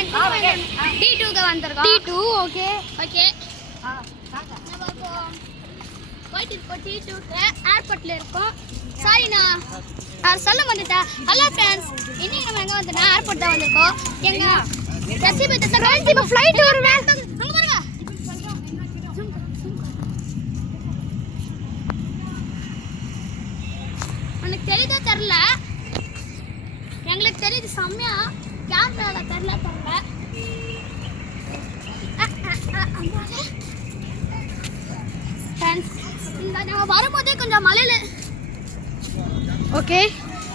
D2க்கு வந்திருக்கோம். D2 okay okay. நம்ம இப்போ போயிட்டு இருக்கோம் D2க்கு. ஏர்போர்ட்ல இருக்கோம். சாரி நான் சொல்ல வந்துட்டேன். ஹலோ ஃப்ரெண்ட்ஸ், இன்னைக்கு நம்ம எங்க வந்தோம்னா ஏர்போர்ட் தான் வந்திருக்கோம். எங்க ரசிபத்தை ஃப்ரெண்ட்ஸ் இப்போ ஃளைட் வருமே. அங்க பாருங்க. எனக்கு தெரியுதா தெரியல. எங்களுக்கு தெரியுது செம்மையா. கேமரால தெரியல. ஃப்ரெண்ட்ஸ், நம்ம வரும்போதே கொஞ்சம் மலையில ஓகே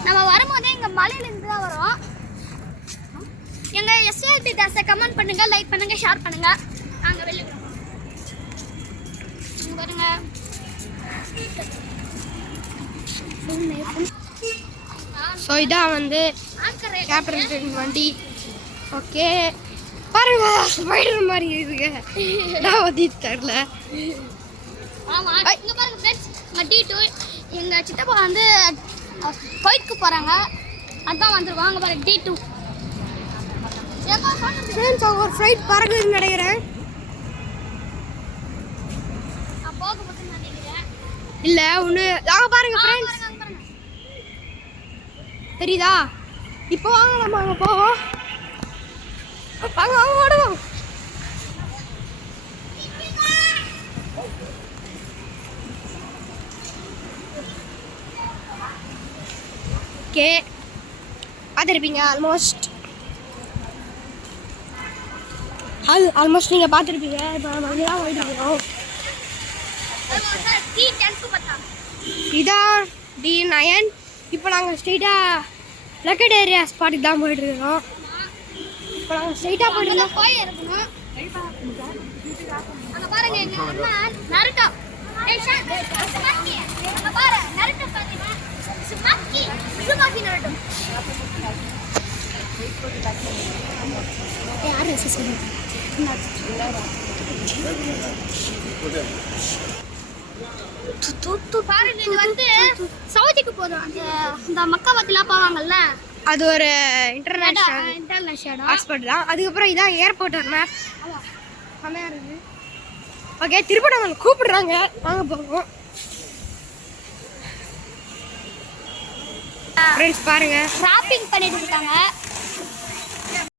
நம்ம வரும்போதே இங்க மலையில இருந்து தான் வரோம். எங்க எஸ்ஏபி டாஸை கமெண்ட் பண்ணுங்க, லைக் பண்ணுங்க, ஷேர் பண்ணுங்க. நாங்க வெளிய பாருங்க. ஸோ இதான் வந்து கேப்டன் வண்டி. ஓகே பாருங்க, ஸ்பைடர் மாதிரி இருக்குங்க. நான் வந்து தெரியல. ஆமா, இங்க பாருங்க ஃப்ரெண்ட்ஸ், D2 எங்க சித்தப்பா வந்து கோயிலுக்கு போறாங்க. அதான் வந்திருக்கோம். அங்க பாருங்க D2. ஃப்ரெண்ட்ஸ் அவங்க ஒரு ஃப்ளைட் பறக்குதுன்னு நினைக்கிறேன். நான் போக மட்டும் நினைக்கிறேன். இல்ல ஒன்று அங்கே பாருங்க ஃப்ரெண்ட்ஸ், தெரியுதா? இப்போ வாங்க நம்ம அங்கே போவோம். வாங்க வாங்க ஓடுவோம். ஓகே பார்த்துருப்பீங்க ஆல்மோஸ்ட் நீங்கள் பார்த்துருப்பீங்க. இப்போ நம்ம அங்கே தான் போயிட்டு இருக்கோம். இதான் D9. இப்போ நாங்கள் ஸ்ட்ரெயிட்டாக லக்கட் ஏரியா ஸ்பாட்டுக்கு தான் போயிட்டு இருக்கோம். இப்போ நாங்கள் ஸ்ட்ரெயிட்டாக போயிட்டு போய் இருக்கணும். அங்க பாருங்க, எங்க அண்ணன் நருட்டோ. அங்க பாரு நருட்டோ பாத்தீங்களா? சுமாக்கி நருட்டோ. யார் எஸ்எஸ்சி பாருங்க, இது வந்து சவுதிக்கு போதும். அந்த மக்காவத்திலாம் போவாங்கல்ல, அது ஒரு இன்டர்நேஷனல் ஹாஸ்பிட்டல் தான். அதுக்கப்புறம் இதான் ஏர்போர்ட் ஒரு மேப் செம்மையாக இருக்குது. ஓகே திருப்பி நம்மளை கூப்பிடுறாங்க, வாங்க போவோம். ஃப்ரெண்ட்ஸ் பாருங்க, ஷாப்பிங் பண்ணிட்டு இருக்காங்க.